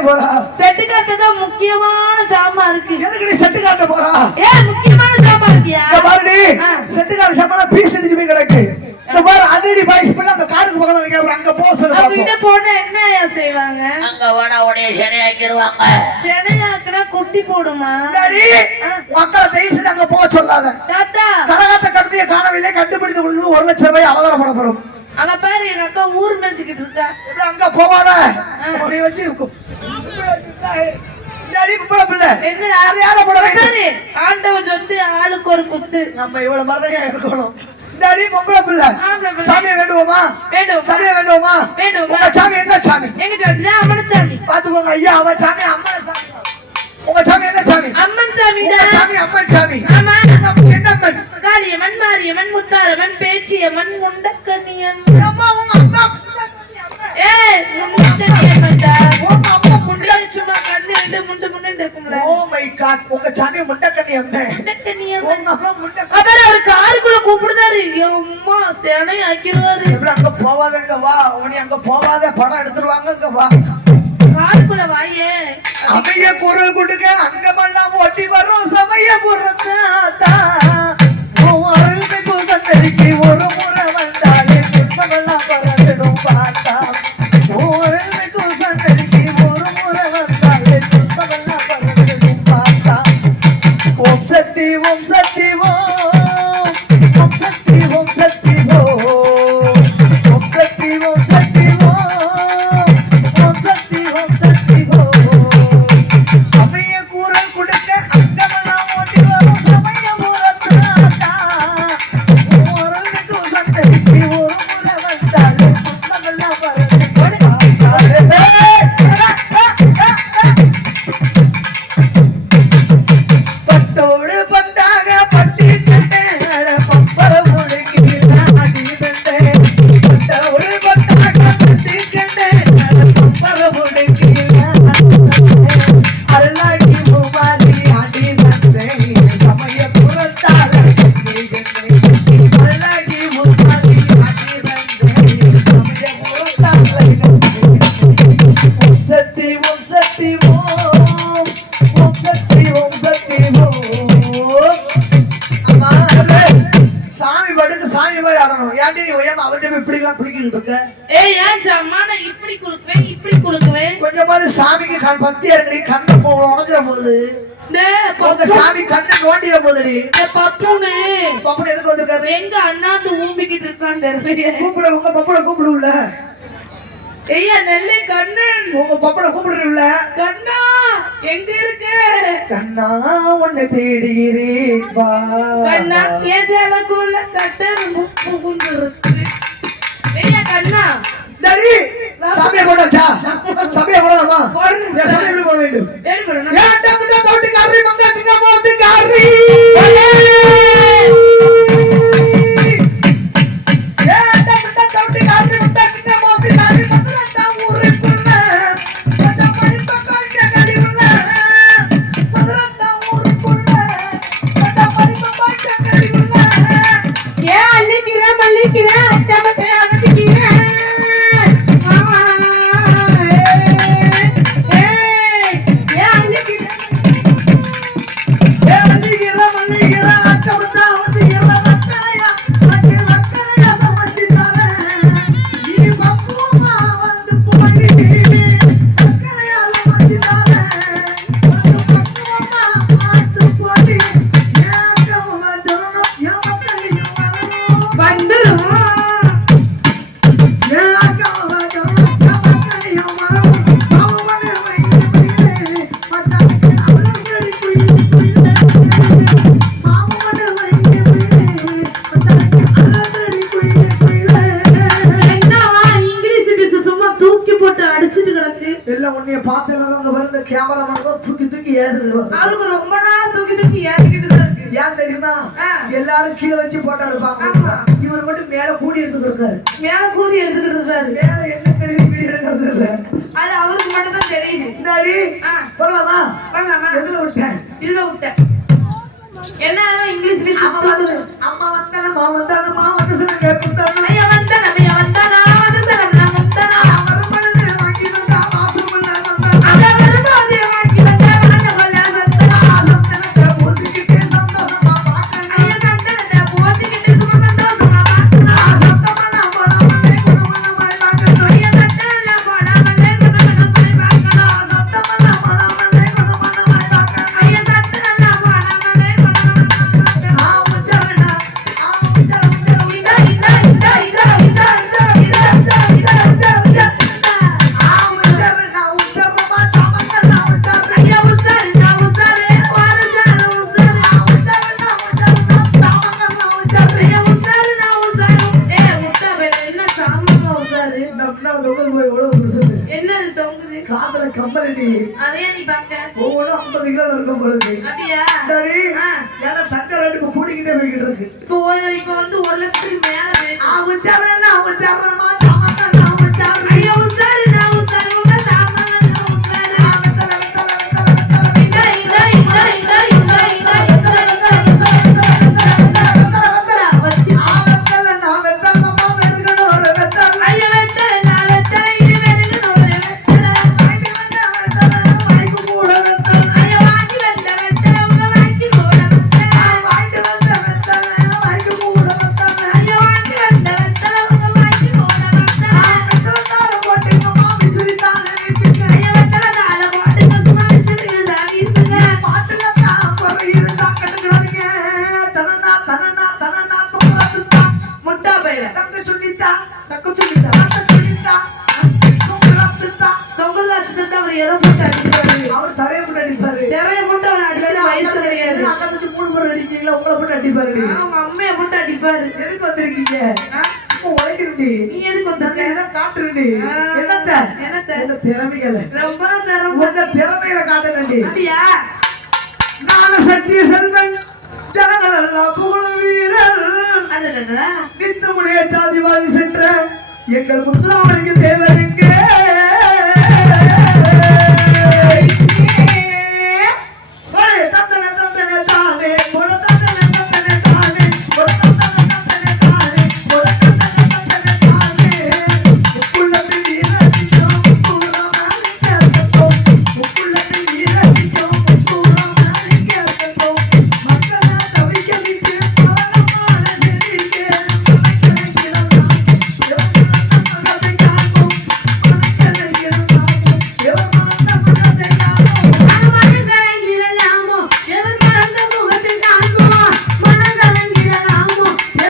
போறா? செட்டு கட்டதான் முக்கியமான ஜாமா இருக்கு. எதுக்கு நீ செட்டு காட்ட போறா? ஏ முக்கியமான ஜாமா இருக்கியா? இந்த பாருடி. செட்டு காட்ட சம்பளம் பீஸ் அடிச்சு போய் கிடக்கு. இந்த பாரு அதிரடி பாய்ஸ் பிள்ளை அந்த காருக்கு பக்கத்துல அப்புறம் அங்க போக சொல்லு அவங்க கிட்ட போனா என்ன செய்வாங்க? அங்க போனா உடைய சனையாக்கிருவாங்க. சென்னையாக்குனா குட்டி போடுமா? இந்தாடி, மக்களை தயவு செய்து அங்க போக சொல்லாத. தாத்தா. கரகாட்ட கம்பெனியை காணவில்லை கண்டுபிடித்து கொடுக்கணும் ஒரு லட்சம் ரூபாய் அவதாரப்படப்படும். அங்க பாரு எங்க அக்கா ஊர் மேய்ச்சிக்கிட்டு இருக்கா. அங்க போவாத? அப்படி வச்சு ஆண்டவன் சொத்து ஆளுக்கு ஒரு குத்து. நம்ம இவ்வளவு மரதையா இருக்கணும். இந்தாடி பொம்பளை பிள்ளை. சாமியை வேண்டுவோமா? சாமியை வேண்டுவோமா? உங்க சாமி என்ன சாமி? எங்க சாமி? அம்மன் சாமி. பாத்துக்கோங்க ஐயா அவன் சாமி அம்மன் சாமி. உங்க சாமி என்ன சாமி? அம்மன் சாமி சாமி அம்மன் சாமி. ஆமா. நம்ம என்ன அம்மன்? காளியம்மன் மாரியம்மன் முத்தாரம்மன் பேச்சியம்மன் முண்டக்கண்ணியன் அம்மா உங்க அம்மா முண்டக்கண்ணியம்மன் உங்க சாமி முண்டக்கண்ணி அவர் காருக்குள்ள கூப்பிடுதாரு அம்மா சேனை ஆக்கிடுவாரு. எவ்வளவு அங்க போவாதங்க வா. உனி அங்க போவாத படம் எடுத்துருவாங்க அங்க வா. காருக்குள்ள வாயே. அமைய குரல் கொடுக்க அங்கமெல்லாம் ஓட்டி வரும் சமய புறத்தாத்தா அருள்மிகு சன்னதிக்கு ஒரு முறை குளிக்கிட்டு இருக்க ஏய் ஏன் ஜம்மா நான் இப்படி குடுக்குவேன் இப்படி குடுக்குவேன். கொஞ்சமாவது சாமிக்கு கண் பத்தியா இருக்கடி கண்ணை உடஞ்சிட போகுது உங்க சாமி கண்ணை நோண்டிட போகுதுடி பப்புனு பப்பனை எதுக்கு வந்திருக்காரு? எங்க அண்ணாந்து ஊம்பிக்கிட்டு இருக்கான்னு தெரியலையே. கூப்பிட உங்க பப்பனை கூப்பிடுல ஐயா நெல்லை கண்ணன் உங்க பப்பனை கூப்பிடுறீங்கள கண்ணா எங்க இருக்க? கண்ணா உன்னை தேடுகிறேன் கண்ணா என் ஜலக்குள்ள கட்டெரும்பு புகுந்துருக்கு டேடி சாமியை போட்டாச்சா சாமியை போடலாமா போடணும். ஏன் சாமி எப்படி போட வேண்டும்? ஏன் தோட்டுக்காரி மங்காச்சிங்க மோத்துக்காரி நீ பக்குவமா உன்னைய பார்த்ததுல அங்க வருந்த கேமராமேன் தான் தூக்கி தூக்கி ஏறுது. வந்து. அவருக்கு ரொம்ப நாளா தூக்கி தூக்கி ஏறிக்கிட்டு ஏன் தெரியுமா. எல்லாரும் கீழே வச்சு போட்டோ எடுப்பாங்க. இவர் மட்டும் மேல கூடி எடுத்து கொடுக்காரு மேல கூதி எடுத்துக்கிட்டு இருக்காரு. மேல என்ன தெரியுது? வீடியோ எடுக்கிறது இல்ல. அது அவருக்கு மட்டும் தான் தெரியுது. இந்தாடி. போடலாமா? பண்ணலாமா எதுல விட்டேன்? இதுல விட்டேன். என்ன இங்கிலீஷ் பீஸ் அம்மா வந்து அம்மா வந்தானம்மா வந்தானம்மா வந்து வந்து நான் வந்தானா காதுல கம்பளி அதையே நீ பாக்க ஒவ்வொன்றும் ஐம்பது கிலோ இருக்கும் பொழுது. சரி ஆ. ஏன்னா ரெண்டு கூட்டிக்கிட்டே போய்கிட்டு இருக்கு. இப்போ இப்போ வந்து ஒரு லட்சத்துக்கு மேல வேணும். அவன் தங்க சொல்லித்தா தக்க சொல்லித்தா தொங்குறதுதான் தொங்கதாத்து அவர் எதை போட்டு அடிக்கிறாரு. அவர் தரைய போட்டு அடிப்பாரு. நிறைய போட்டு அவர் அடிக்கிற வயசு கிடையாது அக்கா தச்சு மூணு பேர் அடிக்கீங்களா உங்களை போட்டு அடிப்பாரு. ஆமா அம்மைய போட்டு அடிப்பாரு. எதுக்கு வந்திருக்கீங்க? சும்மா உழைக்கிறீங்க நீ எதுக்கு வந்திருக்க? என்ன காட்டுறீங்க ஆ. என்னத்த? என்னத்த? உங்க திறமைகளை. ரொம்ப சிரமம். உங்க திறமைகளை காட்டுறேன்டி அப்படியா? நான சக்தி செல்வன் ஜனங்கள் எல்லாம் புகழும் வீரர். நித்தமுடைய சாதி வாங்கி சென்ற எங்கள் முத்துராமலிங்க தேவரின்